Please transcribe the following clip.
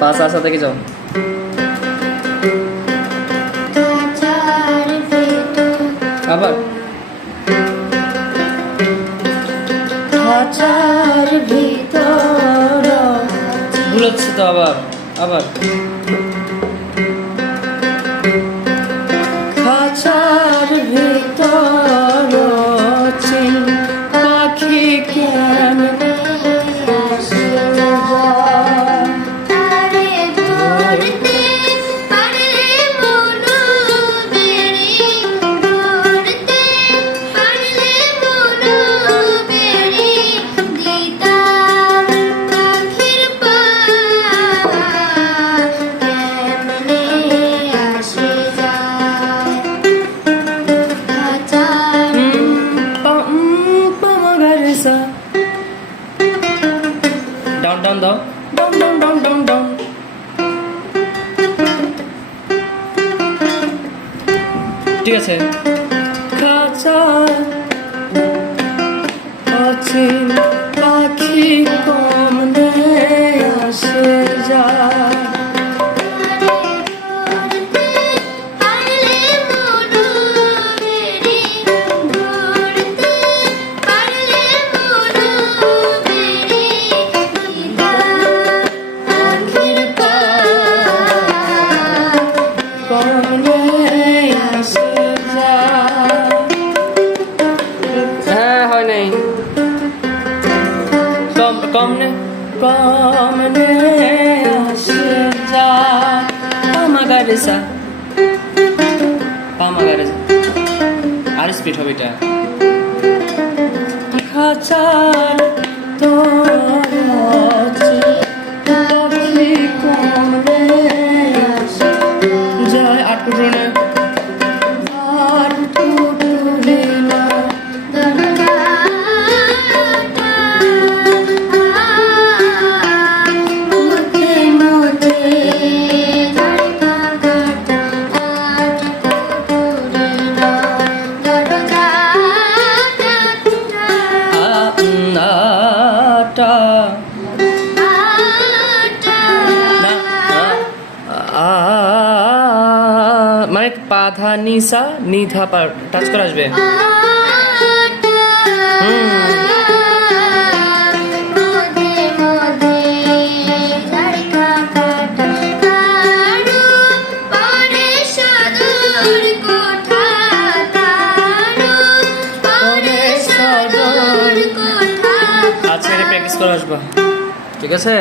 পাঁচ আসা থেকে যাও। আবার খাঁচার ভিতর ভুল হচ্ছে তো, আবার আবার খাঁচার ভিতর চিন পাখি কেমনে আসে যায়। তারে ধরতে পারলে মনো বেড়ি, ধরতে পারলে মনো বেড়ি, দিতাম পাখির পা কেমনে আসে যায়। খাঁচার পামাগারেসা ডাউন ডাউন দাও। ডং ডং ডং ডং ডং ঠিক আছে। খাঁচার অচিন পাখি কমনে আসে যায়। ধরতে পারলে মনো বেড়ি, ধরতে পারলে মনো বেড়ি, দিতাম পাখির পা কমনে আসে যায়। হ্যাঁ হয় নাই, কম কম নে। কমনে আসে যায়। পামাগারেসা পামাগারেসা, আর স্পিড হবে এটা। খাঁচার তোর অচিন পাখি কমনে আসে যায়। আট কুটুনে আর টুটুলি না মুঠে মুঠে ঝাড়কা কাটা আট কুকুরেরা দরজা আটা না, মানে পাধা নিসা নিধা পার টাচ করে আসবে। আচ্ছা, এটা প্র্যাকটিস করে আসবা, ঠিক আছে।